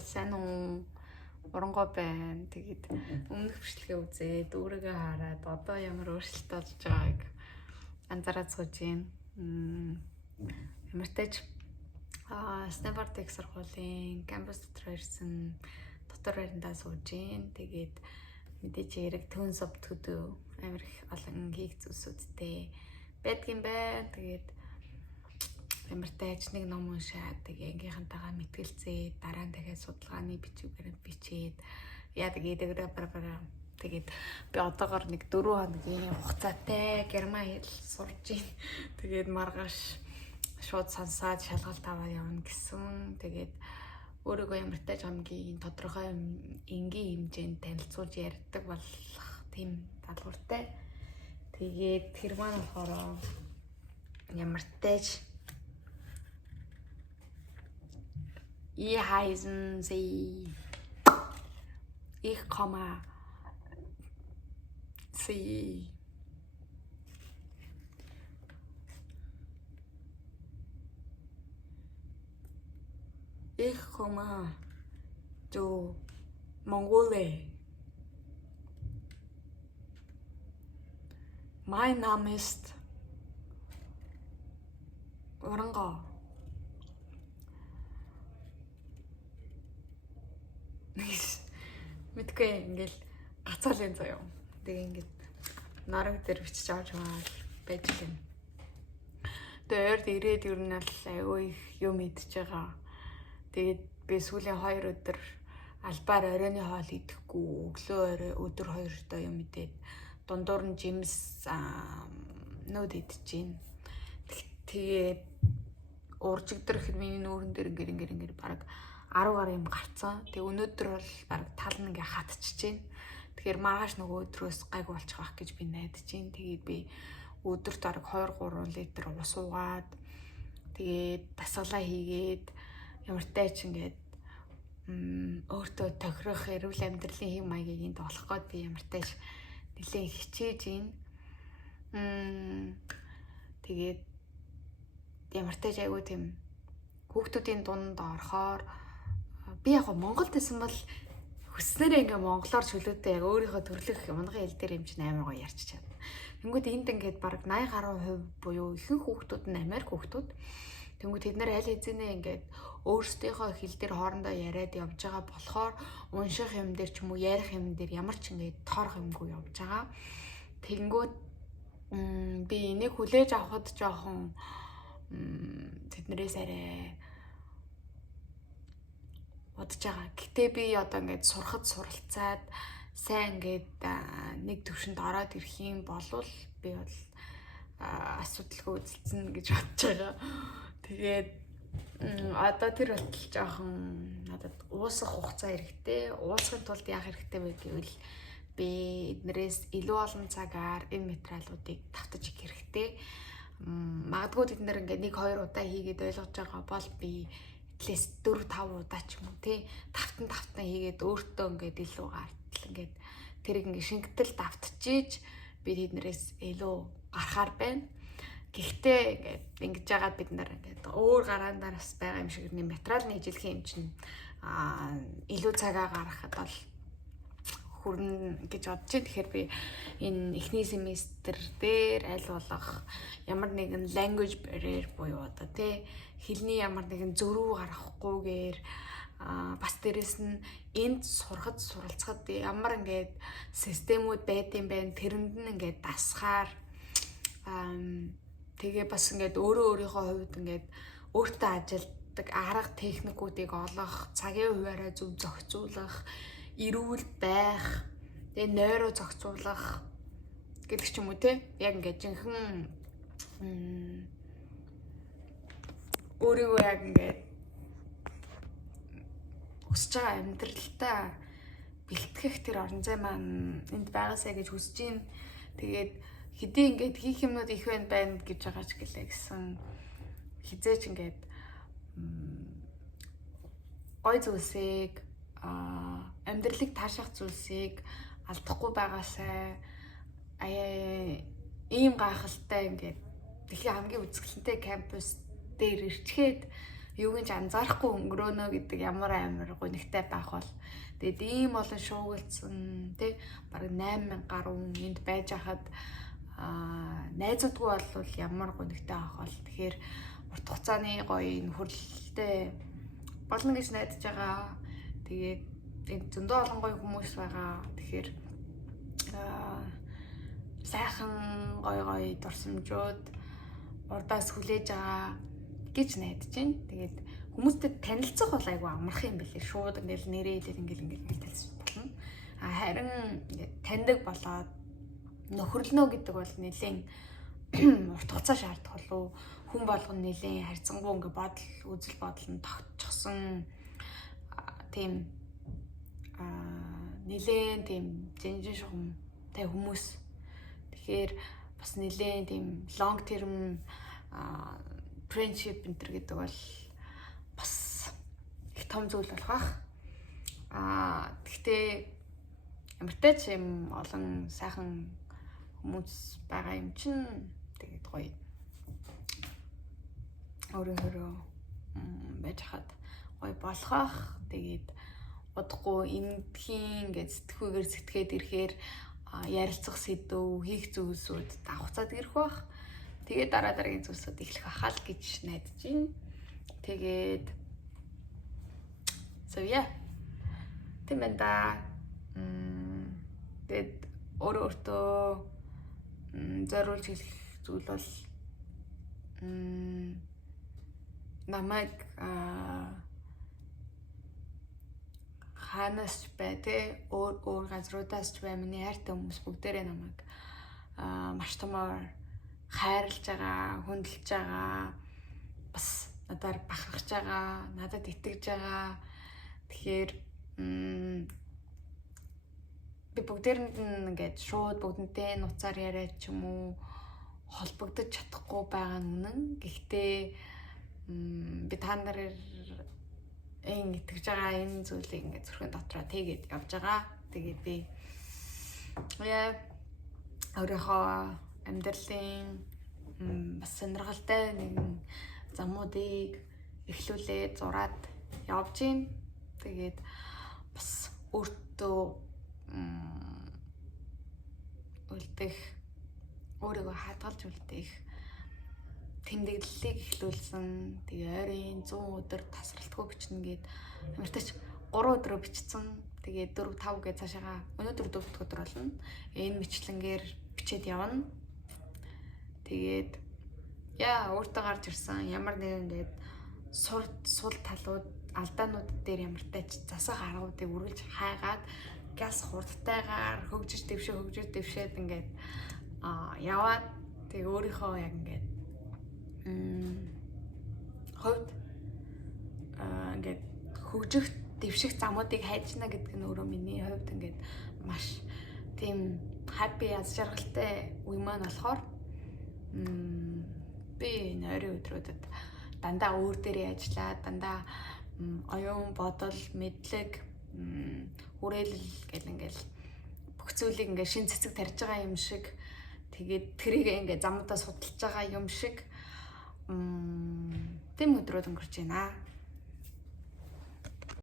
сайн уу? Оронгой байна. Тэгээд өмнөх бичлэгээ үзээд өөрийгөө хараад одоо ямар өөрчлөлт болж байгааг анзаараад сууж байна. Ямар тач Stanford их сургуулийн кампус дотор ирсэн дотор байрандаа сууж байна. Тэгээд мэдээж яг төнс обтгөө амар их олон хийх зүйлсүүдтэй байдгийн бай. Тэгээд ямар тач нэг ном уншаад тэгээ ангийнхантайгаа мэтгэлцээ дараа нь дахиад судалгааны бичвэрээр бичээд яа тэгээд тэгээд би одоогор нэг 4 хоногийн хугацаатай герман хэл сурж байна. Тэгээд маргааш шууд сонсоод шалгалт аваад явна гэсэн. Тэгээд өөрийгөө ямар тач хамгийн тодорхой энгийн хэмжээнд танилцуулж ярьдаг болох тийм даалгавартай. Тэгээд тэр маань болохоор ямар тач heißen Sie. Ich komme. Sie. Ich komme zu Mongolia. Mein Name ist Oranga. Мэдгүй ингээл гацаалын заяа. Тэгээ ингээд нараг дээр бичиж авч байж гэн. Тэгээ ойрд ирээд ер нь л аюу их юм идэж байгаа. Тэгээд би сүүлийн 2 өдөр албаар оройны хоол идэхгүй, өглөө өдөр 2 доо юм идээд дундуур нь жимс нүүд идэж гин. Тэгээд уржигдэр ихэд миний нүүрэн дээр ингээд бараг 10 гаруй юм гарцсан. Тэгээ өнөөдөр бол баг тал нь ингээ хатчихж байна. Тэгэхээр маргааш нөгөө өдрөөс гайг болчих واخ гэж би найдаж байна. Тэгээд би өдөрт бараг 2-3 литр ус уугаад тэгээд дасгалаа хийгээд ямар тач ингээд өөртөө тохирох эрүүл амьдралын хэм маягийг энд олох гээд би ямар тач нэлээд хичээж байна. Тэгээд ямар тач айгуу тийм хүүхдүүдийн дунд орохоор би яг Монголд байсан бол хүснээрээ ингээ монголоор чөлөөтэй яг өөрийнхөө төрлөх унган хэл дээр юм чинь амар гоё ярьж чадна. Тэнгүүд энд ингээд бараг 80 гаруй хувь буюу ихэнх хүүхдүүд нь Америк хүүхдүүд. Тэнгүүд тэд нэр аль хэзээ ингээд өөрсдийнхөө хэл дээр хоорондоо яриад явж байгаа болохоор унших юм дээр ч юм уу ярих юм дээр ямар ч ингээд тоорох юмгүй явж байгаа. Тэнгүүд би энийг хүлээж авахд жоохон тэднэрээс арай бодож байгаа. Гэтэ би одоо ингээд сурахад суралцаад сайн ингээд нэг төвшөнд ороод ирэх юм болвол би бол асуудалгүй үзэлцэн гэж бодож байгаа. Тэгээд одоо тэр болтол жоохон надад уусах хугацаа хэрэгтэй. Уусахын тулд яах хэрэгтэй вэ гэвэл би эднэрээс илүү олон цагаар энэ материалуудыг давтаж их хэрэгтэй. Магадгүй тэд нэр ингээд 1-2 удаа хийгээд ойлгож байгаа бол би лээс 4-5 удаа ч юм уу тий давтан хийгээд өөртөө ингээд илүү гартал ингээд тэрийг ингээд шингэтэл давтчихийж би тэднэрээс илүү гарахаар байна. Гэхдээ ингээд ингэж байгаа бид нар ингээд өөр гараанаас байгаа юм шиг нэг материал нийжлэх юм чинь илүү цагаа гаргахад бол хүрнэ гэж бодож байна. Тэгэхээр би энэ эхний семестр дээр аль болох ямар нэгэн language barrier буюу одоо тий хэлний ямар нэгэн зөрүү гаргахгүйгээр бас дээрэс нь энд сурахад суралцахад ямар ингээд системүүд байдсан байна. Тэрэнд нь ингээд дасгаар тэгээ бас ингээд өөрийнхөө хувьд ингээд өөртөө ажилтдаг арга техникүүдийг олох, цагийн хуваараа зөв зохицуулах, эрүүл байх, тэгээ нойроо зохицуулах гэдэг ч юм уу те. Яг ингээд жинхэнэ өөрийгөө яг ингээд өсөж байгаа амьдралтаа бэлтгэх тэр орон зай маань энд байгаасаа гэж хүсэж байна. Тэгээд хэдий ингээд хийх юмнууд их байна гэж байгаа ч гэлээ гэсэн хизээч ингээд гой зүйлсийг амьдралыг таашаах зүйлсийг алдахгүй байгаасай ийм гайхалтай ингээд дэлхийн хамгийн үзэсгэлэнтэй кампус дээр ирчгээд юуг нь ч анзаарахгүй өнгөрөөнө гэдэг ямар амар гонигтай байх бол тэгээд ийм олон шуугилсан тий бараг 8000 гаруй энд байж хахад найзуудгүй бол ямар гонигтай байх бол тэгэхээр урт хугацааны гоё нөхөрлөлтэй болно гэж найдаж байгаа. Тэгээд энд зөндөө олон гоё хүмүүс байгаа. Тэгэхээр сайхан гоё дурсамжууд урдаас хүлээж байгаа гэж найдаж байна. Тэгээд хүмүүстэй танилцах бол айгүй амархан юм билээ. Шууд ингээл нэрээ хэлээд ингээл танилцах болно. Харин таньдаг болоод нөхөрлөнө гэдэг бол нэлээд урт хугацаа шаардах болов. Хүн болгоно нэлээд харьцангуй ингээ бодол үзэл бодол нь тогтчихсон тийм нэлээд тийм жинжин шугамтай хүмүүс. Тэгэхээр бас нэлээд тийм long term friendship энэ гэдэг бол бас их том зүйл болох бах. Гэхдээ ямартай ч юм олон сайхан хүмүүс байгаа юм чинь тэгээд гоё өөрөө байж хаад гоё болохох. Тэгээд удахгүй эндхийн гэж сэтгүүгээр сэтгээд ирэхээр ярилцах сэдв, хийх зүйлсүүд давхцаад ирэх бах. Тэгээд дараагийн зүйлсүүд эхлэх ахаа л гэж найдаж байна. Тэгээд so yeah. Тийм байна да. Тэгээд өөртөө зориулж хэлэх зүйл бол намайг ханаас бай тэ өөр газруудаас ч бай миний хайртай хүмүүс бүгдээрээ намайг маш томоор хайрлаж байгаа, хүндэлж байгаа, бас надаар бахархаж байгаа, надад итгэж байгаа. Тэгэхээр би бүгдээрэнд нь ингээд шууд бүгдэнтэй нуцаар яриад ч юм уу холбогдож чадахгүй байгаа нь үнэн. Гэхдээ би та нараар итгэж байгаа энэ зүйлийг ингээд зүрхэн дотроо тэгээд явж байгаа. Тэгээд би өөрийнхөө амьдралын бас сонирхолтой нэгэн замуудыг эхлүүлээд зураад явж гин. Тэгээд бас өөртөө үлдэх, өөрийгөө хадгалж үлдэх тэмдэглэлийг эхлүүлсэн. Тэгээ ойрын 100 өдөр тасралтгүй бичнэ гээд ямартайч 3 өдрөө бичсэн. Тэгээд 4 5 гэж цаашаага өнөөдөр 4 дахь өдөр болно. Энэ мэтлэнгээр бичээд явна. Тэгээд өөртөө гарч ирсэн ямар нэгэн гээд сул талууд, алдаанууд дээр ямартайч засах аргуудыг үргэлж хайгаад газ хурдтайгаар хөгжиж дэвшээд ингээд яваад тэг өөрийнхөө яг ингээд хувьд ингээд хөгжих дэвших замуудыг хайчна гэдэг нь өөрөө миний хувьд ингээд маш тийм happy аз жаргалтай үе маань болохоор би нойрын өдрүүдэд дандаа өөр дээрээ ажиллаад дандаа оюун бодол, мэдлэг, хүрээлэл гэл ингээл бүх зүйлийг ингээ шин цэцэг тарьж байгаа юм шиг тэгээд тэрийг ингээ замуудаа судалж байгаа юм шиг тийм өдрүүд өнгөрч байна.